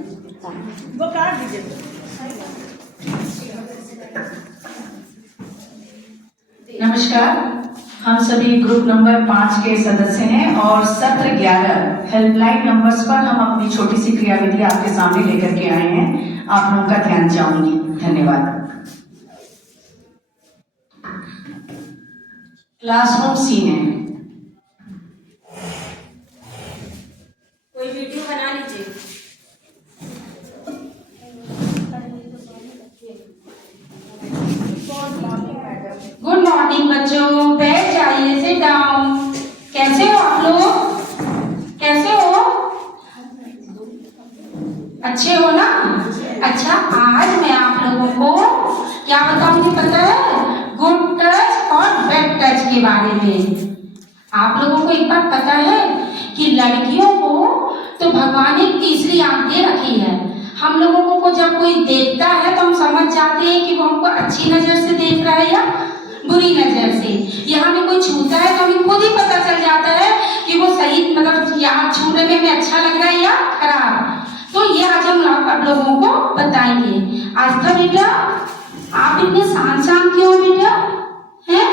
वो काट दीजिए। नमस्कार, हम सभी ग्रुप नंबर 5 के सदस्य हैं और सत्र 11 हेल्पलाइन नंबर्स पर हम अपनी छोटी सी क्रियाविधि आपके सामने लेकर के आए हैं। आप लोगों का ध्यान चाहूंगी। धन्यवाद। क्लासरूम सीन है। कोई वीडियो बना लीजिए। गुड मॉर्निंग बच्चों, बैठ जाइए, सिट डाउन। कैसे हो आप लोग? कैसे हो? अच्छे हो ना? अच्छा, आज मैं आप लोगों को क्या बताऊंगी पता है? गुड टच और बैड टच के बारे में। आप लोगों को एक बात पता है कि लड़कियों को तो भगवान ने तीसरी आंख दे रखी है। हम लोगों को जब कोई देखता है तो हम समझ जाते हैं कि वो हमको अच्छी नजर से देख रहा है या बुरी नजर से। या हमें कोई छूता है तो हमें खुद ही पता चल जाता है कि वो सही मतलब यहाँ छूने में हमें अच्छा लग रहा है या खराब। तो ये आज हम आप लोगों को बताएंगे। आस्था बेटा, आप इतने शांत क्यों बेटा? हैं?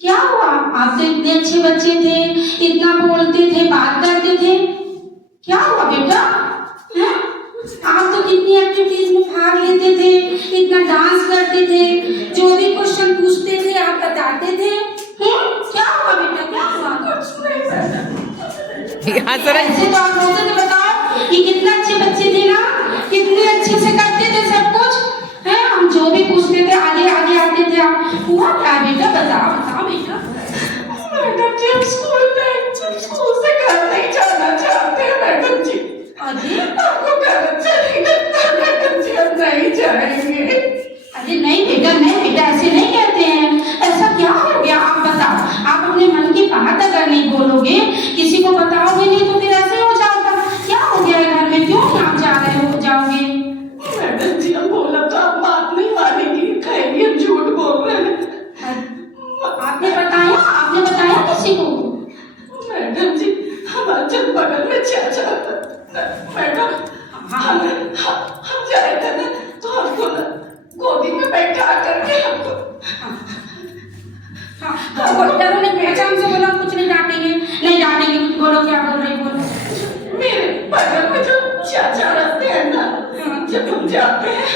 क्या हुआ? आप तो इतने अच्छे बच्चे थे, इतना बोलते थे, बात करते थे, क्या हुआ बेटा? हैं? आप तो कितनी एक्टिविटीज में भाग लेते थे, इतना डांस करते थे, जो भी क्वेश्चन पूछते थे आप बताते थे। क्या हुआ बेटा? क्या हुआ? ऐसे तो आप लोगों ने बताओ कि कितने अच्छे बच्चे थे ना, कितने अच्छे से करते थे सब कुछ है। हम जो भी पूछते थे आगे आगे आते थे। आप हुआ क्या बेटा? बताओ बताओ बेटा। मैडम जी, हम स्कूल से घर नहीं जाना चाहते हैं मैडम जी। अरे आपको घर अच्छा नहीं लगता मैडम जी, हम नहीं जाएंगे। अरे नहीं बेटा, ऐसे नहीं कहते हैं। ऐसा क्या हो गया आप बताओ। आप अपने मन की बात अगर नहीं बोलोगे, किसी को बताओगे नहीं तो फिर ऐसे हो जाएगा। क्या हो गया है घर में? क्यों नहीं आप जा रहे हो जाओगे? मैडम जी, हम बोला तो आप बात नहीं मानेंगी, कहेंगी हम झूठ बोल रहे हैं। आपने बताया किसी को? मैडम जी, हमारे जब बगल में चाचा मैडम हम जाए थे ना, तो हमको ना गोदी में बैठा करके हमको डरो नहीं बेटा, हमसे बोलो कुछ नहीं डांटेंगे। कुछ बोलो, क्या बोल रही बोलो। मेरे बगल में जो चाचा रहते हैं ना, जब हम जाते हैं,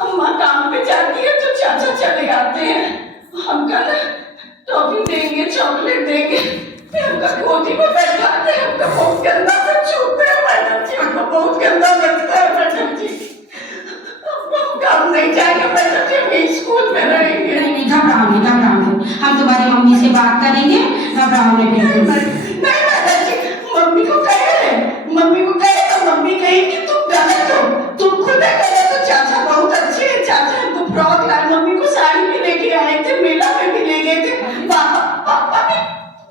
अम्मा काम पे जाती है तो चाचा चले आते हैं, हमका ना टॉफी देंगे, चॉकलेट देंगे, फिर हमका गोदी में बैठाते हैं, हमका बहुत गंदा से छूते हैं मैडम जी, हमको बहुत गंदा लगता है मैडम जी। हम काम नहीं जाएंगे मैडम जी, हम स्कूल में रहेंगे। नहीं घबराओ नहीं। हम तुम्हारी मम्मी से बात करेंगे, घबराओ नहीं बिल्कुल। नहीं मैडम जी, मम्मी को कहे तो मम्मी कहेगी तुम गलत हो, तुम खुद गलत हो। चाचा बहुत अच्छे हैं, चाचा हमको फ्रॉक लाए, मम्मी को साड़ी भी लेके आए थे, मेला में भी ले गए थे। पापा भी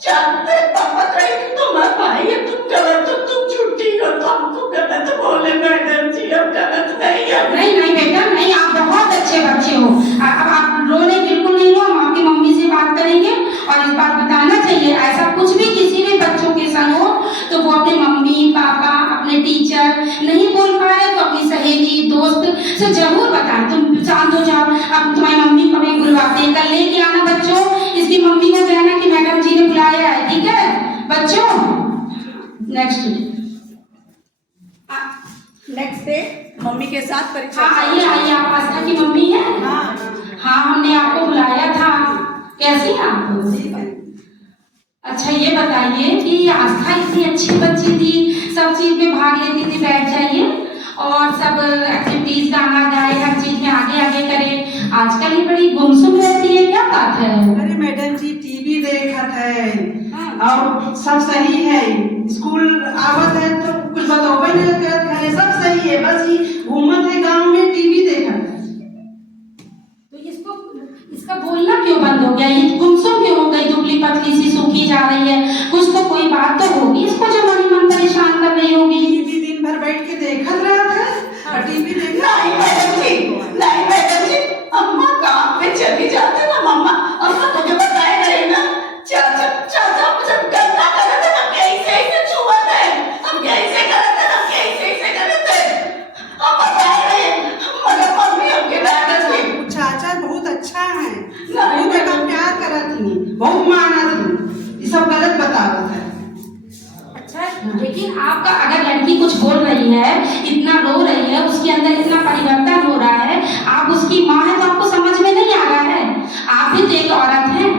जानते, पापा कहेंगे तुम्हारा भाई है, तुम गलत हो, तुम झूठी हो, तो हमको गलत बोले मैडम जी, हम गलत नहीं है। नहीं बेटा नहीं, आप बहुत अच्छे बच्चे हो। अब आप रोने बिल्कुल नहीं रो। हम आपकी मम्मी से बात करेंगे और इस बात बताना चाहिए ऐसा कुछ भी किसी भी बच्चों के संग हो तो वो अपने मम्मी पापा, अपने टीचर नहीं बोल पा रहे तो अपनी सहेली दोस्त से जरूर बताएं। तुम शांत हो जाओ। अब तुम्हारी मम्मी को भी बुलवाते हैं, कल लेके आना बच्चों। इसकी मम्मी को कहना कि मैडम जी ने बुलाया है, ठीक है बच्चों? नेक्स्ट डे मम्मी के साथ परीक्षा। हाँ आइए, आप आस्था की मम्मी है? हाँ हमने आपको बुलाया था। कैसी हैं आप? अच्छा ये बताइए कि आस्था इतनी अच्छी बच्ची थी, सब चीज में भाग लेती थी, बैठ जाइए, और सब एक्टिविटीज गाना गाए, हर चीज में आगे आगे करे। आजकल ये बड़ी गुमसुम रहती है, क्या बात है? अरे मैडम जी, टीवी देखत है और सब सही है, स्कूल आवत है तो कुछ बताओ नहीं करत है, सब सही है, बस ही घूमत है गांव में, टीवी देखत है। तो इसका बोलना क्यों बंद हो गया? ये गुमसुम क्यों हो गई? दुबली पतली सी सूखी जा रही है। कुछ तो कोई बात तो होगी इसको जो हमारी मन परेशान कर रही होगी। टीवी दिन भर बैठ के देखत रहत है और टीवी देख। नहीं मैडम जी, अम्मा काम पे चली जाते ना, मम्मा अम्मा तुझे बताए रहे ना, चाचा जब गंदा करे थे हम कैसे छुआ थे, हम कैसे करे थे, हम कैसे करे थे। आपका अगर लड़की कुछ बोल रही है, इतना रो रही है, उसके अंदर इतना परिवर्तन हो रहा है, आप उसकी माँ है तो आपको समझ में नहीं आ रहा है? आप भी तो एक औरत हैं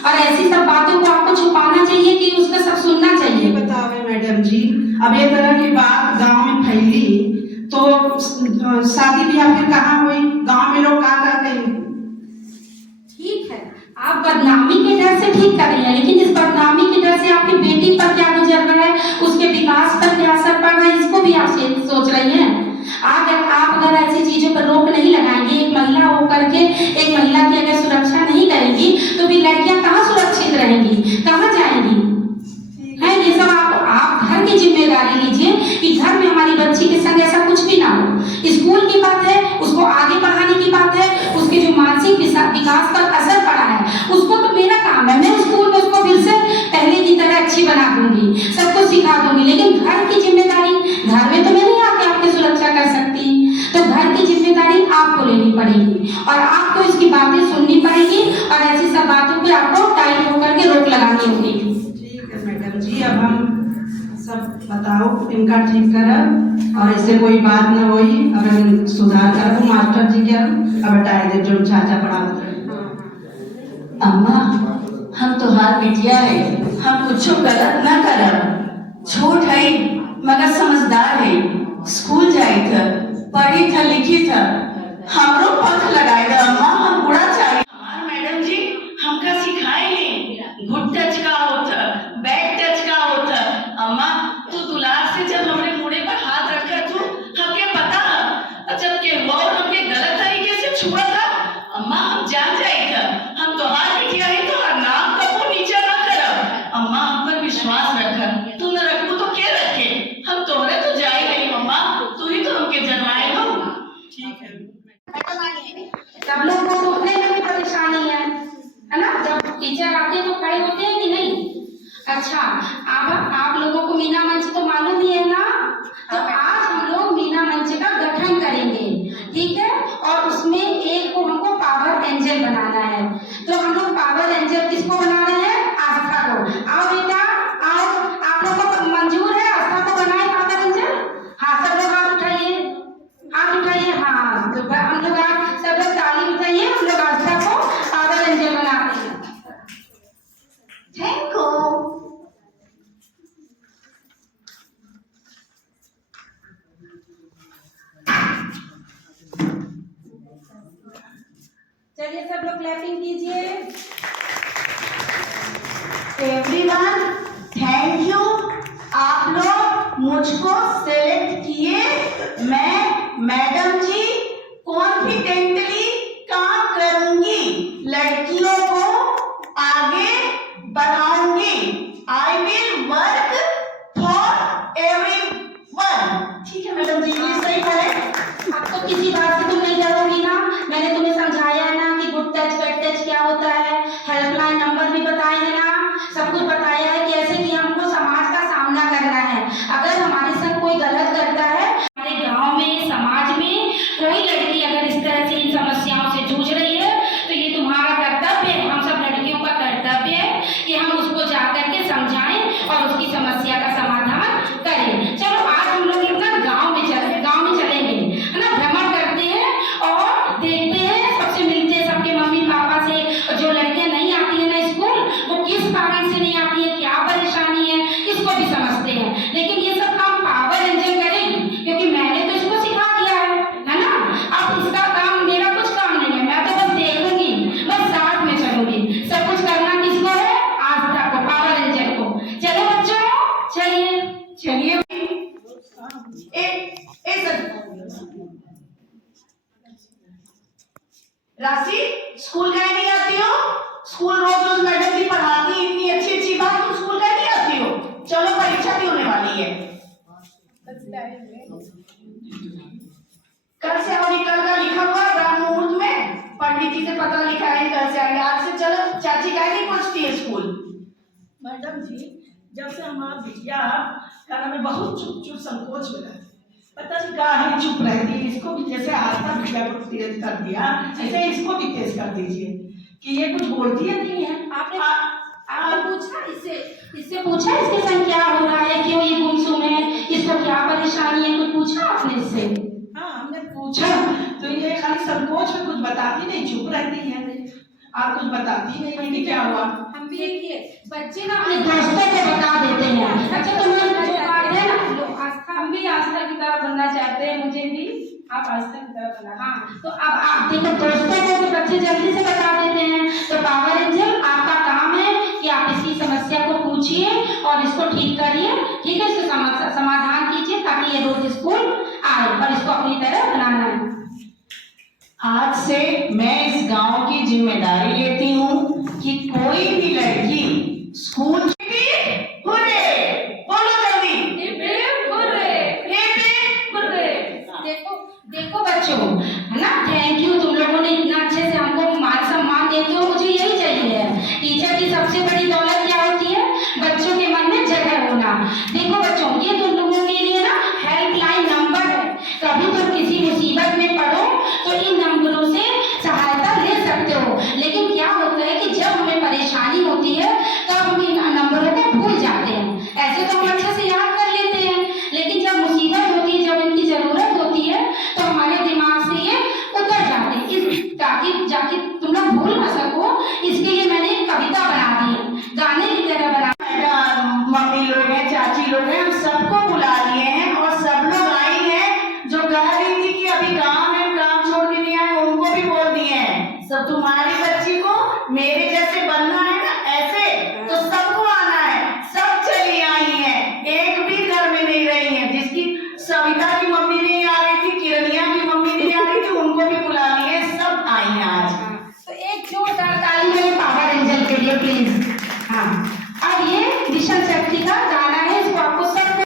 और ऐसी सब बातों को आपको छुपाना चाहिए कि उसका सब सुनना ये चाहिए। बतावे मैडम जी, अब ये तरह की बात गांव में फैली तो शादी ब्याह फिर कहाँ हुई? गांव में लोग कहाँ कहेंगे? ठीक है, आप बदनामी के डर से ठीक कर रही हैं, लेकिन इस बदनामी के डर से आपकी बेटी पर क्या गुजर रहा है, उसके विकास पर क्या असर पड़ रहा है, इसको भी आप सोच रही हैं। आप अगर ऐसी चीजों पर रोक नहीं लगाएंगी, एक महिला होकर के एक महिला की अगर सुरक्षा नहीं करेंगी तो फिर लड़कियां कहाँ सुरक्षित रहेंगी, कहाँ जाएंगी? है ये सब आप घर की जिम्मेदारी लीजिए कि घर में हमारी बच्ची के संग ऐसा कुछ भी ना हो। स्कूल की बात है, उसको आगे बढ़ाने की बात है, उसके जो मानसिक विकास पर असर पड़ा है उसको तो मेरा काम है, मैं स्कूल में उसको फिर से पहले की तरह अच्छी बना दूंगी, सबको सिखा दूंगी, लेकिन घर की जिम्मेदारी, घर में तो मैं नहीं आके आपकी सुरक्षा कर सकती, तो घर की जिम्मेदारी आपको लेनी पड़ेगी और आपको इसकी बातें सुननी पड़ेगी और ऐसी सब बातों पे आपको टाइट होकर के रोक लगानी होगी। ठीक है मैडम जी, अब हम सब बताओ इनका ठीक करब और ऐसे कोई बात न होई, अब हम सुधार करब। मास्टर जी क्या अब हटाए दे जो चाचा पढ़ावत रहे। अम्मा, हम तोहार बिटिया है, हम कुछ गलत न करब। छोट है मगर समझदार है, स्कूल जाई था, पढ़ी था, लिखी था, हमरो पंख लगाए था। अम्मा, हम बुरा चाहिए। हमार मैडम जी हमका सिखाए हैं गुड टच का होता, बैड टच का होता। अम्मा, तू दुलार से जब हमरे मुड़े पर हाथ रखा तू हमके पता है, जब के और हमके गलत तरीके से छुआ था, अम्मा हम जान जाए था। हम तोहार बिटिया है तो हर नाम कबू नीचे ना करब। अम्मा हम पर विश्वास रखा, तू न रखू तो के रखे, हम तोहरे तो जाए नहीं। अम्मा तू ही तो हमके जन्माए हो। ठीक है सब लोग को तो उठने में भी परेशानी है ना? जब टीचर आते हैं तो खड़े होते हैं कि नहीं? अच्छा, आप लोगों को मीना मंच तो मालूम ही है ना? तो आज हम लोग मीना मंच का गठन करेंगे, ठीक है? और उसमें एक को हमको पावर एंजल बनाना है। तो हम लोग पावर एंजल किसको बना रहे हैं? आस्था को। आओ बेटा आओ, आप लोगों को मंजूर है आस्था को बनाए पावर एंजल? हाँ, सब लोग हाथ उठाइए, हाथ उठाइए। हाँ, तो हम लोग आज सब लोग ताली बजाइए, हम लोग आस्था को पावर एंजल बनाते हैं। Thank you. चलिए सब लोग क्लैपिंग कीजिए। एवरीवन थैंक यू, आप लोग मुझको सेलेक्ट किए। मैं मैडम जी कॉन्फिडेंटली काम करूंगी, लड़कियों को आगे बढ़ाऊंगी। I will work for everyone. ठीक है मैडम जी, ये सही है। अब तो किसी बात से तुम नहीं डरोगी ना? मैंने तुम्हें समझाया है ना कि गुड टच बैड टच क्या होता है, हेल्पलाइन नंबर भी बताए हैं ना, सब कुछ बताया है कैसे कि हमको समाज का सामना करना है। अगर हमारे साथ कोई गलत करता है, हमारे गांव में समाज में कोई लड़की अगर इस तरह से इन समस्याओं से जूझ रही है तो ये तुम्हारा कर्तव्य है, हम सब लड़कियों का कर्तव्य है कि हम उसको जाकर के समझाएं और उसकी समस्या का समाधान करें। चलो आज हम लोग अपना गांव में चलेंगे, है ना? भ्रमण करते हैं और देखते हैं, सबसे मिलते हैं, सबके मम्मी पापा से। जो लड़कियां नहीं आती है ना स्कूल, वो किस कारण से नहीं आती है, क्या परेशानी है, इसको भी समझते हैं। लेकिन ये सब काम पावर एंजल करेगी, क्योंकि मैंने तो इसको सिखा दिया है ना? अब इसका काम, मेरा कुछ काम नहीं है, मैं तो बस देखूंगी, बस साथ में चलूंगी। सब कुछ करना किसको है? आस्था को, पावर एंजल को। चलो बच्चों, चलिए चलिए राशि, स्कूल गए नहीं आती हो? स्कूल रोज रोज मैडम जी पढ़ाती, इतनी अच्छी अच्छी बात, तुम स्कूल गए नहीं आती हो? चलो परीक्षा भी होने वाली है, कल से और कल का लिखा हुआ ब्रह्म मुहूर्त में पंडित जी से पता लिखा है, कल से आएंगे। आज से चलो, चाची काहे नहीं पहुंचती है स्कूल? मैडम जी, जब से हमारा बिटिया का नाम है बहुत चुप चुप संकोच में रहती, पता नहीं कहाँ चुप रहती है। इसको भी जैसे आस्था बिटिया को तेज कर दिया, ऐसे इसको भी तेज कर दीजिए कि ये कुछ बोलती है नहीं है। आपने पूछा इससे इससे पूछा इसके संग क्या हो रहा है, क्यों ये गुमसुम है, इसको क्या परेशानी है, कुछ पूछा आपने इससे? हाँ, हमने पूछा तो ये खाली संकोच में कुछ बताती नहीं, चुप रहती है और कुछ बताती नहीं है कि क्या हुआ। हम भी देखिए बच्चे ना अपने दोस्तों को बता देते हैं। अच्छा तुम्हारे जो बात है ना, हम भी आस्था की तरह बनना चाहते हैं, मुझे भी आप आस्था की तरह बना। हाँ, तो अब आप देखो दोस्तों को तो बच्चे जल्दी से बता देते हैं। तो पावर एंजल आपका काम है कि आप इसकी समस्या को पूछिए और इसको ठीक करिए, ठीक है, इसको समाधान कीजिए ताकि ये रोज स्कूल आए और इसको अपनी तरह बनाना है। आज से मैं इस गांव की जिम्मेदारी लेती हूँ कि कोई भी लड़की स्कूल हुर्रे, बोलो जल्दी, देखो देखो बच्चों, है ना, थैंक यू, तुम लोगों ने इतना अच्छे से हमको मान सम्मान देते हो, मुझे यही चाहिए। टीचर की सबसे बड़ी दौलत क्या होती है? बच्चों के मन में जगह होना। देखो बच्चों, ये तुम लोगों के लिए ना हेल्पलाइन नंबर है। कभी तुम किसी मुसीबत में पड़ो तो इन नंबरों से सहायता ले सकते हो। लेकिन क्या होता है कि जब हमें परेशानी होती है तब हम इन नंबरों को भूल जाते हैं। ऐसे तो हम अच्छे से याद कर लेते हैं, लेकिन जब मुसीबत होती है, जब इनकी जरूरत होती है तो हमारे दिमाग से ये उतर जाते हैं। ताकि जाके तुम लोग भूल ना सको, इसके लिए मैंने एक कविता बना दी है, गाने की तरह बना। मम्मी लोग हैं, चाची लोग हैं, हम सबको बुला लिए हैं और सब लोग आई हैं। जो कह रही थी कि अभी काम है, काम छोड़ के नहीं आए, उनको भी बोल दिए हैं। सब तुम्हारी बच्ची को मेरे जैसे बनना है ना, ऐसे तो सबको आना है। सब चली आई हैं, एक भी घर में नहीं रही है। जिसकी सविता की मम्मी नहीं आ रही थी, किरनिया की मम्मी नहीं आ रही थी, उनको भी बुला लिए, सब आई हैं आज। तो एक जोरदार ताली मेरे पावर एंजल के लिए प्लीज। हाँ, अब ये मिशन शक्ति का